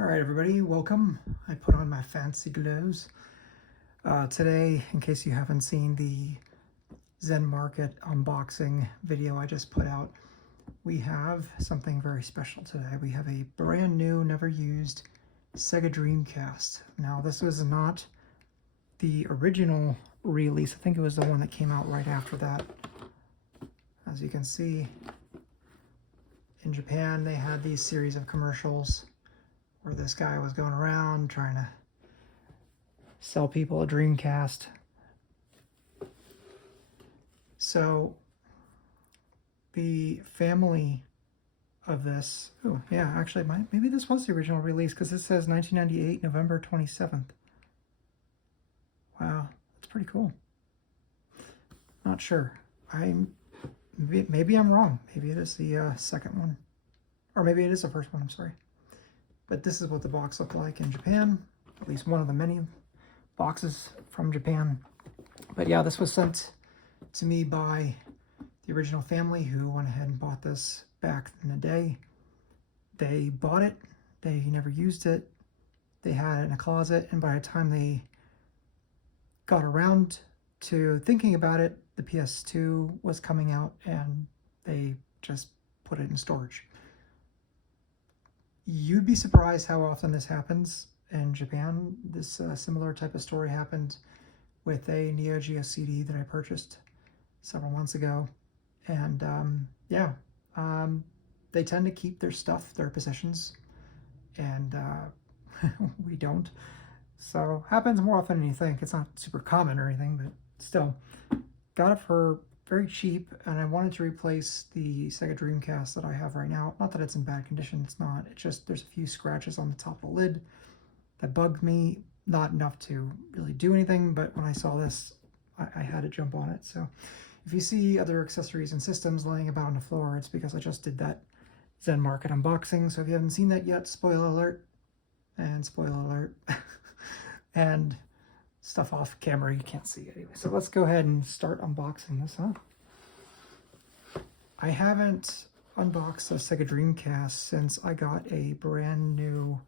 Alright everybody, welcome. I put on my fancy gloves. Today, in case you haven't seen the Zen Market unboxing video I just put out, we have something very special today. We have a brand new, never used Sega Dreamcast. Now this was not the original release. I think it was the one that came out right after that. As you can see, in Japan they had these series of commercials where this guy was going around trying to sell people a Dreamcast. So the family of this, oh yeah, actually maybe this was the original release because it says 1998, November 27th. Wow, that's pretty cool. Not sure. Maybe I'm wrong. Maybe it is the second one. Or maybe it is the first one, I'm sorry. But this is what the box looked like in Japan, at least one of the many boxes from Japan. But yeah, this was sent to me by the original family who went ahead and bought this back in the day. They bought it, they never used it, they had it in a closet, and by the time they got around to thinking about it, the PS2 was coming out and they just put it in storage. You'd be surprised how often this happens in Japan. This similar type of story happened with a Neo Geo CD that I purchased several months ago. And they tend to keep their stuff, their possessions, and we don't. So happens more often than you think. It's not super common or anything, but still. Got it for very cheap, and I wanted to replace the Sega Dreamcast that I have right now. Not that it's in bad condition, it's not. It's just there's a few scratches on the top of the lid that bugged me. Not enough to really do anything, but when I saw this, I had to jump on it. So if you see other accessories and systems laying about on the floor, it's because I just did that Zen Market unboxing. So if you haven't seen that yet, spoiler alert, and spoiler alert, and stuff off camera, you can't see it anyway. So let's go ahead and start unboxing this, huh? I haven't unboxed a Sega Dreamcast since I got a brand new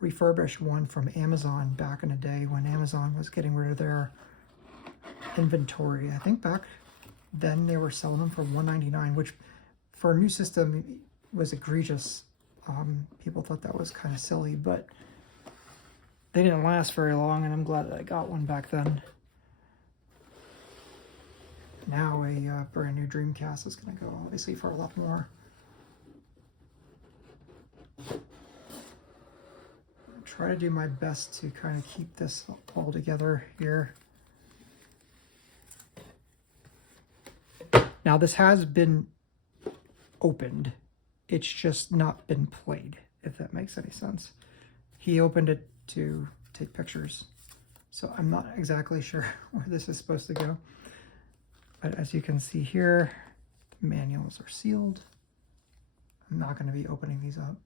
refurbished one from Amazon back in the day when Amazon was getting rid of their inventory. I think back then they were selling them for $199, which for a new system was egregious. People thought that was kind of silly, but they didn't last very long, and I'm glad that I got one back then. Now a brand new Dreamcast is going to go obviously for a lot more. Try to do my best to kind of keep this all together here. Now this has been opened. It's just not been played, if that makes any sense. He opened it to take pictures, so I'm not exactly sure where this is supposed to go. But as you can see here, the manuals are sealed. I'm not going to be opening these up.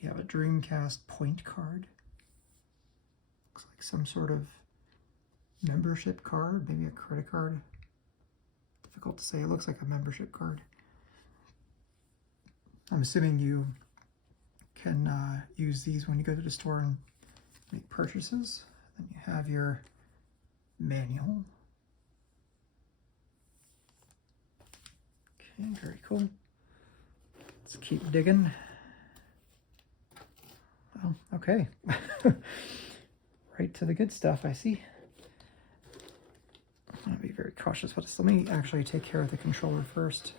You have a Dreamcast point card. Looks like some sort of membership card, maybe a credit card. Difficult to say. It looks like a membership card. I'm assuming you can use these when you go to the store and make purchases. Then you have your manual. Okay, very cool. Let's keep digging. Oh, okay. Right to the good stuff, I see. I'm going to be very cautious with this. Let me actually take care of the controller first.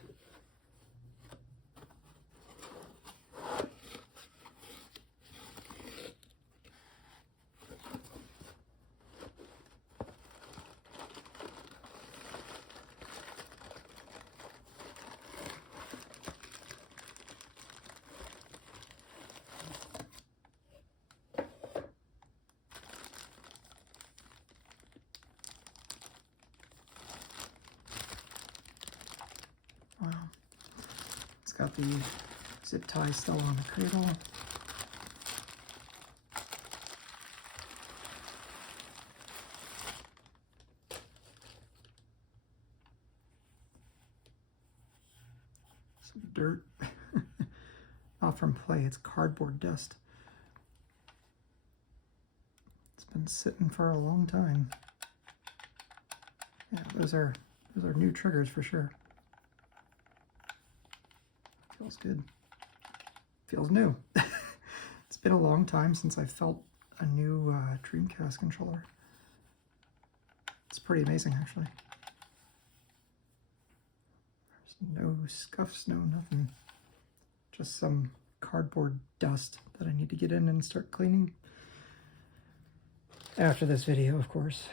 Wow. It's got the zip tie still on the cradle. Some dirt. Not from play, it's cardboard dust. It's been sitting for a long time. Yeah, those are new triggers for sure. Feels good. Feels new. It's been a long time since I felt a new Dreamcast controller. It's pretty amazing, actually. There's no scuffs, no nothing. Just some cardboard dust that I need to get in and start cleaning. After this video, of course.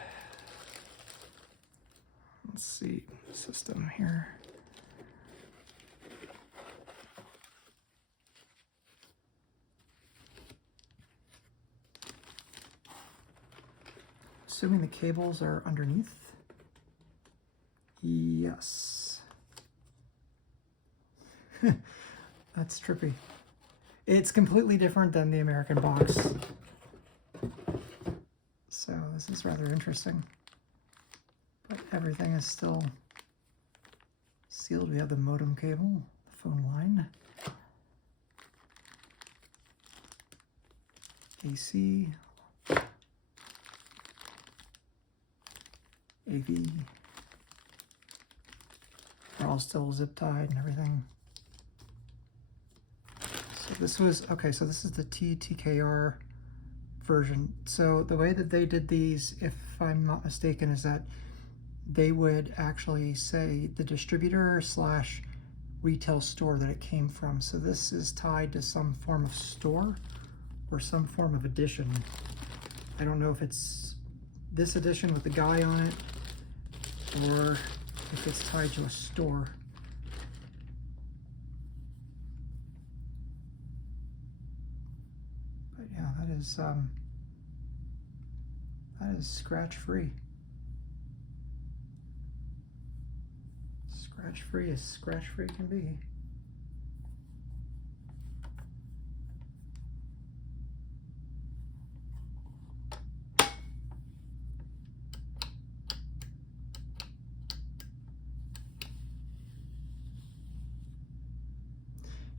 Let's see, system here. Assuming the cables are underneath. Yes. That's trippy. It's completely different than the American box. So this is rather interesting. But everything is still sealed. We have the modem cable, the phone line, AC, AV. They're all still zip tied and everything. So this was, okay, so this is the TTKR version. So the way that they did these, if I'm not mistaken, is that they would actually say the distributor / retail store that it came from. So this is tied to some form of store or some form of edition. I don't know if it's this edition with the guy on it or if it's tied to a store. But yeah, that is scratch free. Scratch free as scratch free can be.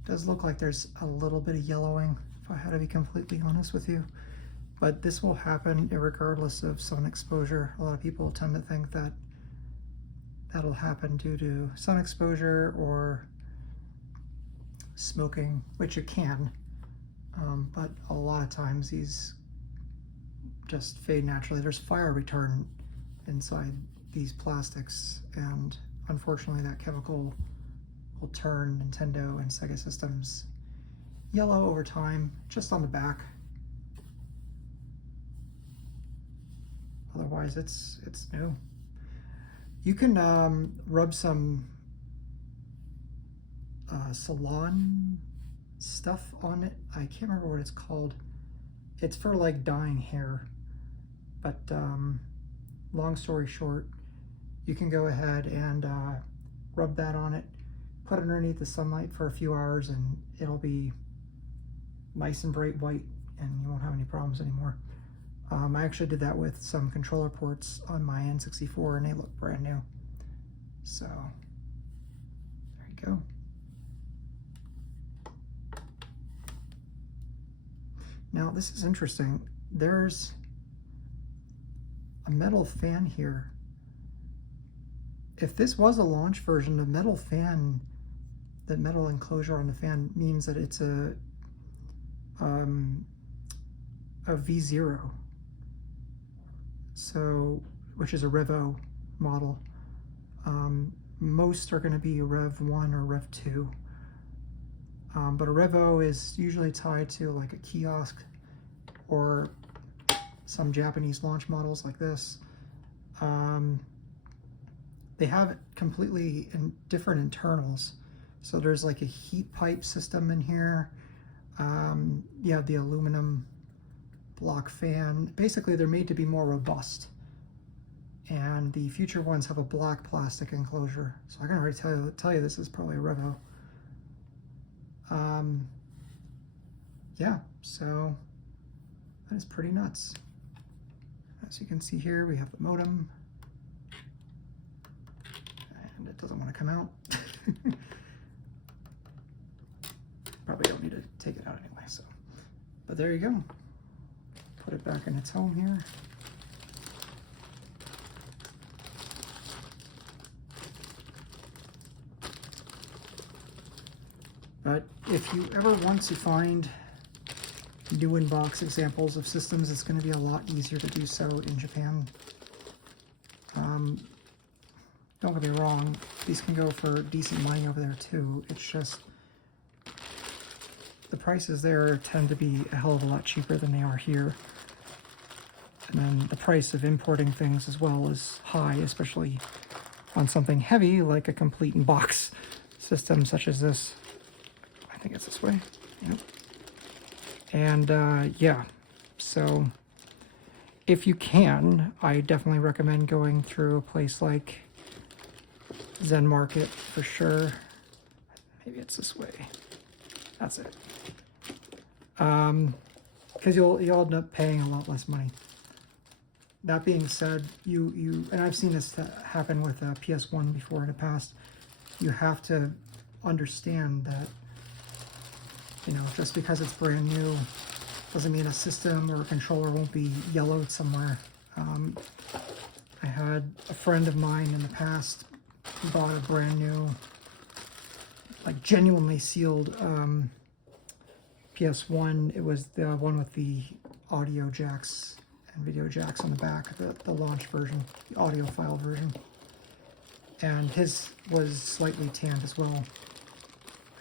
Does look like there's a little bit of yellowing, if I had to be completely honest with you. But this will happen regardless of sun exposure. A lot of people tend to think that that'll happen due to sun exposure or smoking, which it can. But a lot of times these just fade naturally. There's fire return inside these plastics, and unfortunately that chemical will turn Nintendo and Sega systems yellow over time, just on the back. Otherwise it's new. You can rub some salon stuff on it. I can't remember what it's called. It's for like dyeing hair. But long story short, you can go ahead and rub that on it, put it underneath the sunlight for a few hours, and it'll be nice and bright white, and you won't have any problems anymore. I actually did that with some controller ports on my N64, and they look brand new. So there you go. Now this is interesting. There's a metal fan here. If this was a launch version, the metal fan, the metal enclosure on the fan means that it's a V0. So, which is a Revo model. Most are going to be Rev 1 or Rev 2. But a Revo is usually tied to like a kiosk or some Japanese launch models like this. They have completely different internals. So there's like a heat pipe system in here. You have the aluminum block fan. Basically, they're made to be more robust. And the future ones have a black plastic enclosure. So I can already tell you this is probably a Revo. Yeah, so that is pretty nuts. As you can see here, we have the modem. And it doesn't want to come out. probably don't need to take it out anyway. So, but there you go. Put it back in its home here. But if you ever want to find new in-box examples of systems, it's going to be a lot easier to do so in Japan. Don't get me wrong, these can go for decent money over there too. It's just the prices there tend to be a hell of a lot cheaper than they are here. And then the price of importing things as well is high, especially on something heavy like a complete in-box system such as this. I think it's this way. Yep. And yeah, so if you can, I definitely recommend going through a place like Zen Market for sure. Maybe it's this way. That's it. Because you'll end up paying a lot less money. That being said, and I've seen this happen with PS1 before in the past. You have to understand that, you know, just because it's brand new doesn't mean a system or a controller won't be yellowed somewhere. I had a friend of mine in the past who bought a brand new, like genuinely sealed PS1. It was the one with the audio jacks and video jacks on the back, the launch version, the audio file version. And his was slightly tanned as well.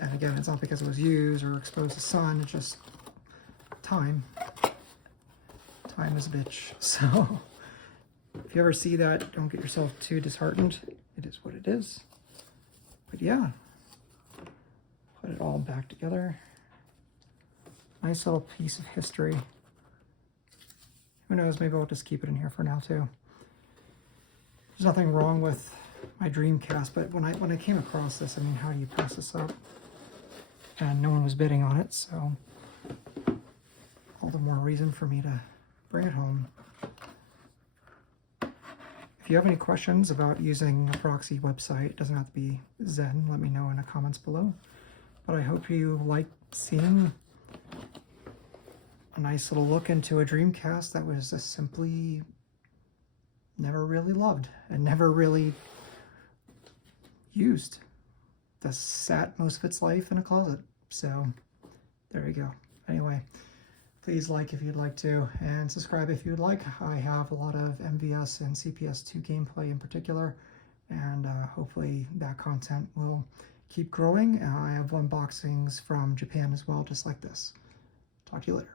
And again, it's not because it was used or exposed to sun, it's just time. Time is a bitch. So if you ever see that, don't get yourself too disheartened. It is what it is. But yeah, put it all back together. Nice little piece of history. Who knows, maybe I'll just keep it in here for now too. There's nothing wrong with my Dreamcast, but when I came across this, I mean, how do you pass this up? And no one was bidding on it, so all the more reason for me to bring it home. If you have any questions about using a proxy website, it doesn't have to be Zen, let me know in the comments below. But I hope you like seeing a nice little look into a Dreamcast that was just simply never really loved and never really used. Just sat most of its life in a closet. So there you go. Anyway, please like if you'd like to, and subscribe if you'd like. I have a lot of MVS and CPS2 gameplay in particular, and hopefully that content will keep growing. I have unboxings from Japan as well, just like this. Talk to you later.